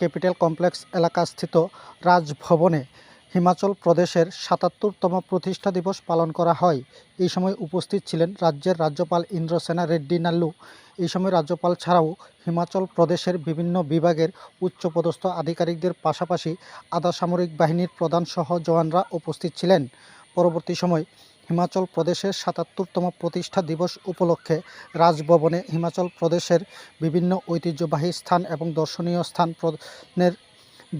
Capital complex এলাকাস্থিত রাজভবনে হিমাচল প্রদেশের ৭৭তম প্রতিষ্ঠা দিবস পালন করা হয়। এই সময় উপস্থিত ছিলেন রাজ্যের রাজ্যপাল ইন্দ্রসেনা রেড্ডি নাল্লু। এই সময় রাজ্যপাল ছাড়াও হিমাচল প্রদেশের বিভিন্ন বিভাগের উচ্চপদস্থ আধিকারিকদের পাশাপাশি আধা সামরিক বাহিনীর প্রধানসহ জওয়ানরা উপস্থিত ছিলেন। পরবর্তী সময় হিমাচল প্রদেশের ৭৭তম প্রতিষ্ঠা দিবস উপলক্ষে রাজভবনে হিমাচল প্রদেশের বিভিন্ন ঐতিহ্যবাহী স্থান এবং দর্শনীয় স্থানের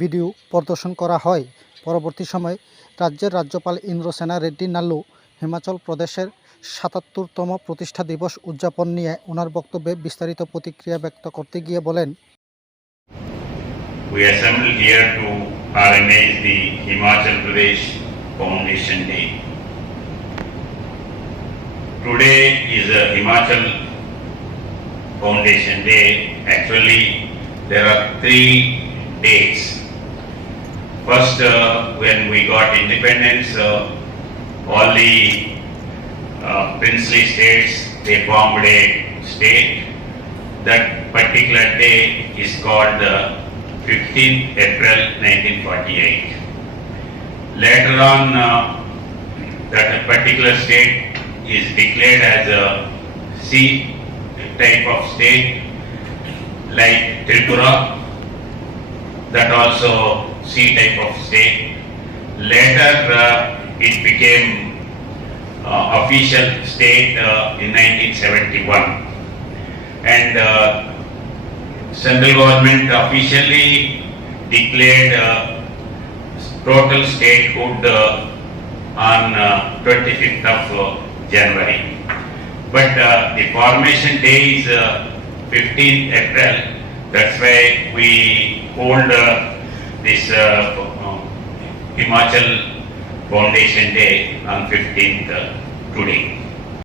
ভিডিও প্রদর্শন করা হয়। পরবর্তী সময় রাজ্যের রাজ্যপাল ইন্দ্রসেনা রেড্ডি নাল্লু হিমাচল প্রদেশের ৭৭তম প্রতিষ্ঠা দিবস উদযাপন নিয়ে ওনার বক্তব্যে বিস্তারিত প্রতিক্রিয়া ব্যক্ত করতে গিয়ে বলেন, We assembled here to organize the Himachal Pradesh Foundation Day. Today is a Himachal Foundation Day. Actually, there are 3 dates. First, when we got independence, all the princely states, they formed a state. That particular day is called 15th April 1948. Later on, that particular state is declared as a C type of state, like Tripura, that also C type of state. Later, it became official state in 1971, and central government officially declared total statehood on 25th of January. But the formation day is 15th April. That's why we hold this Himachal Foundation Day on 15th today.